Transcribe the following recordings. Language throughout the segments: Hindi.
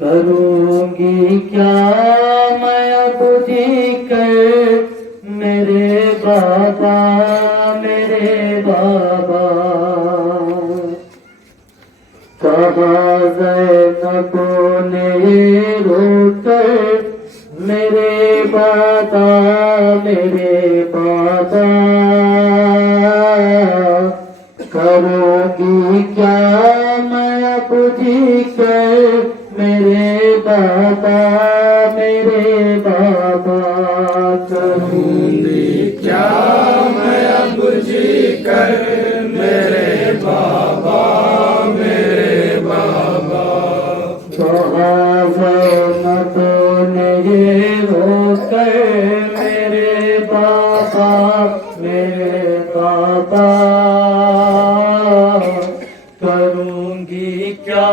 करूंगी क्या मैं अब जी कर मेरे बाबा मेरे बाबा। कहाँ ज़ैनब ने रोकर मेरे बाबा मेरे बाबा। करूंगी क्या मैं अब जी कर मेरे बाबा मेरे बाबा। करूंगी क्या मैं अब जी कर मेरे बाबा मेरे बाबा। कहाँ ज़ैनब ने ये रोकर मेरे बाबा मेरे बाबा। करूंगी क्या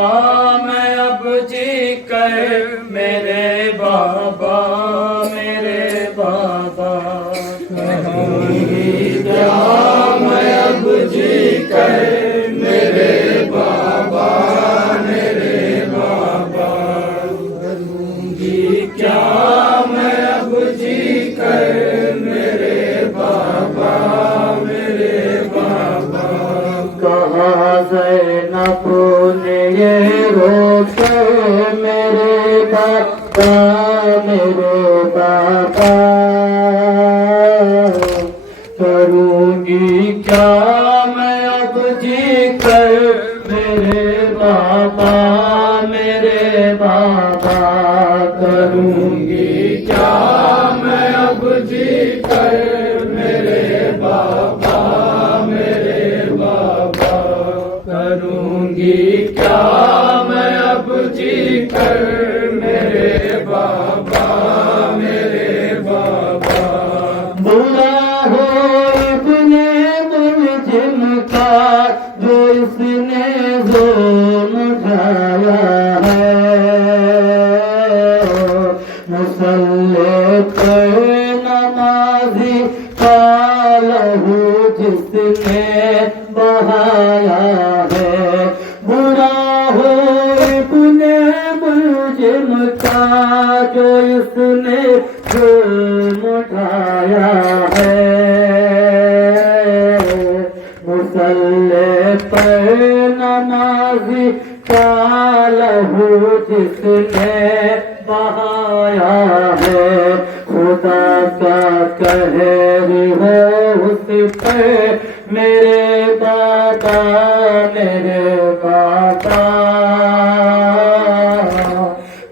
मैं अब जी कर मेरे बाबा मेरे बाबा। करूंगी क्या मैं अब जी कर मेरे बाबा मेरे बाबा। करूंगी क्या मैं अब जी कर मेरे बाबा मेरे बाबा। कहाँ ज़ैनब ने ये रोकर मेरे बाबा मेरे बाबा। करूंगी क्या मैं अब जी कर मेरे बाबा मेरे बाबा। करूंगी क्या मैं अब जी कर मेरे बाबा मेरे बाबा। करूंगी क्या मैं अब जी कर मेरे बाबा मेरे बाबा। बुरा हो इतने मुलजिम का जो इसने जुल्म उठाया है। मुसल्ले पर नमाज़ी का लहू जिसने बहाया है। बुरा हो इतने मुलजिम का जो इसने जुल्म उठाया है। मुसल्ले पर नमाज़ी का लहू जिसने बहाया है। खुदा का कहर हो उस पर मेरे बाबा मेरे बाबा।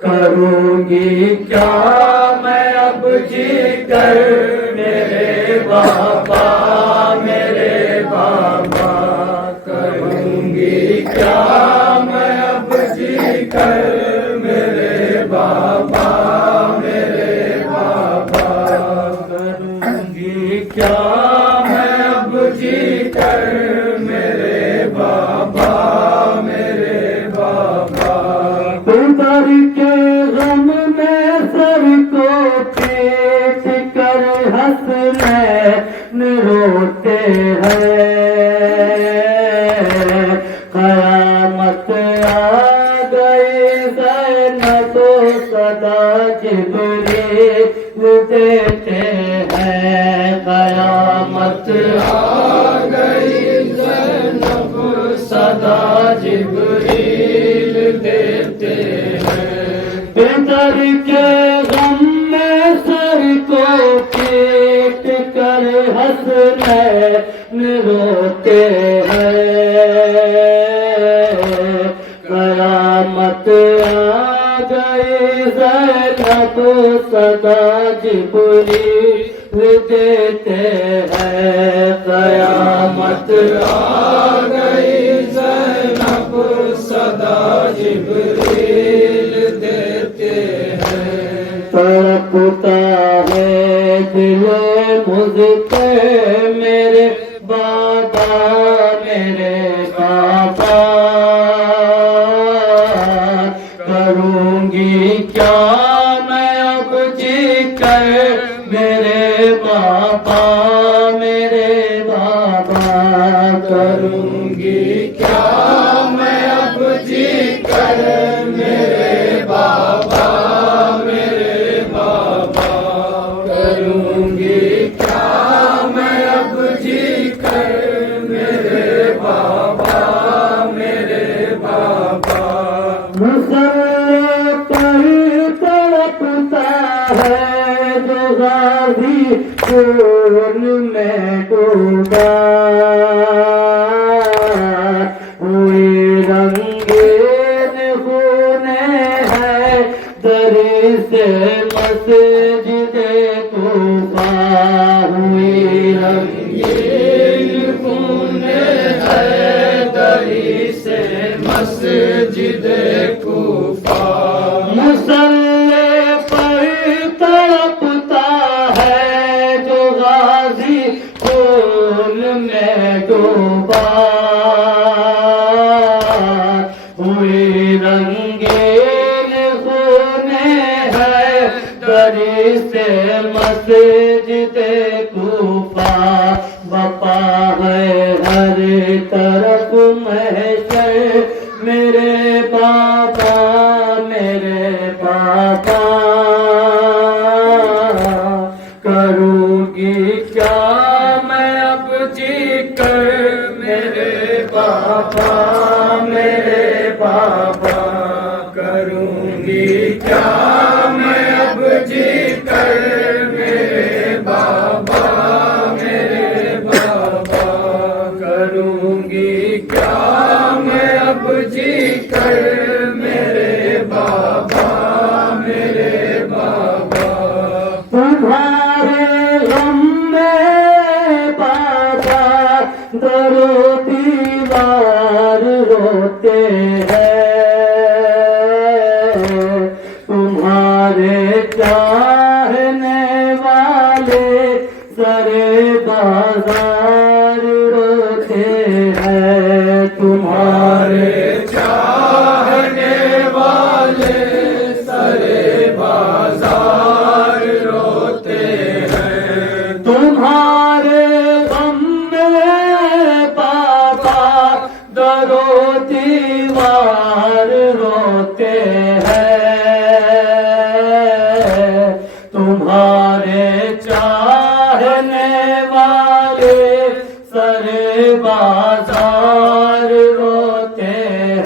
करूंगी क्या मैं अब जी कर मेरे बाबा मेरे बाबा। करूंगी क्या मैं अब जी कर मेरे बाबा मेरे बाबा। करूंगी क्या मैं अब जी कर मेरे बाबा मेरे बाबा। उतर के गम में सर को पीट कर हंसने रोते हैं। कयामत आ गई ज़ैनब सदा जिब्रील देते हैं। कयामत आ गई ज़ैनब सदा जिब्रील देते हैं। पितर के गम में सर को पीट कर हंसने रोते हैं। कयामत आ गई ज़ैनब सदा जिब्रील देते हैं। कयामत आ गई ज़ैनब सदा जिब्रील देते हैं। तड़पता है दिल मुझ पे मेरे बाबा मेरे बाबा। करूंगी क्या मैं अब जी कर मेरे बाबा मेरे बाबा। करूंगी क्या मैं अब जी कर मेरे बाबा है जो गाजी खून में डूबा, हुई रंगीन खूने है दरी से मस्जिद कूफा, हुई रंगीन खूने है दरी से मस्जिद कूफा। मुसल्ले पर तड़पता है जो गाजी खून में डूबा, हुई रंगीन खूने है दरी से मस्जिद कूफा। बपा है हर तरफ महशर मेरे पापा, मेरे पापा। करूँगी क्या मैं अब जी कर मेरे पापा, मेरे पापा। करूँगी क्या मैं अब जी कर मेरे बाबा, मेरे बाबा। करूँगी क्या मैं अब जी कर मेरे बाबा, मेरे बाबा। तुम्हारे गम में बाबा दरो दीवार रोते हैं, तुम्हारे चाहने वाले सरे बाजार रोते हैं, तुम्हारे चाहने वाले सरे बाजार रोते हैं। तुम्हारे गम में बाबा दरो दीवार रोते हैं, तुम्हारे चाहने वाले सरे बाजार रोते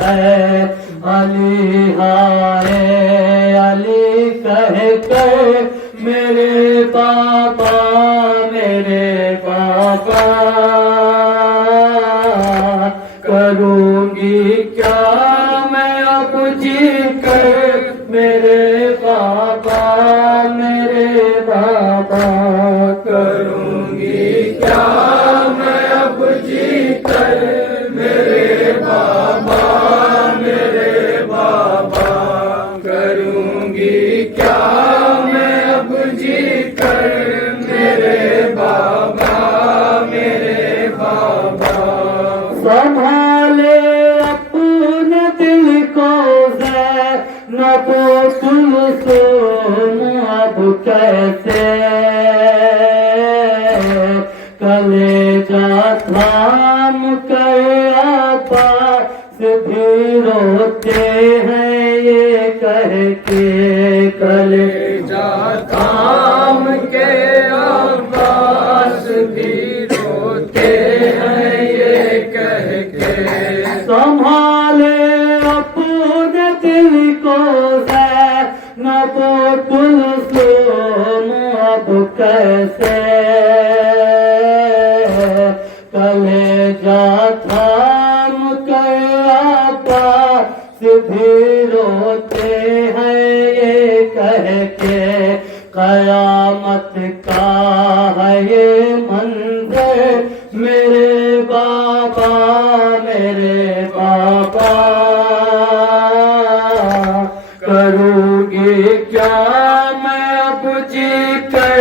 हैं। अली हाय अली कह कर मेरे पापा, मेरे पापा। करूँगी क्या मैं अब जी कर मेरे पापा, मेरे पापा। करूँगी क्या मैं अब जी कर मेरे बाबा, मेरे बाबा। करूँगी क्या मैं अब जी कर मेरे बाबा, मेरे बाबा। संभाले अपने दिल को न तो तुम सुन अब कैसे, कलेजा थाम कर पास भी रोते हैं ये कह के, कलेजा थाम के पास भी रोते हैं ये कह के। संभाले अपने दिल को न तो तुम सुन अब कैसे, कलेजा थाम कर पास भी रोते हैं ये कह के। कयामत का है ये मंजर मेरे बाबा, मेरे बाबा। करूँगी क्या मैं अब जी कर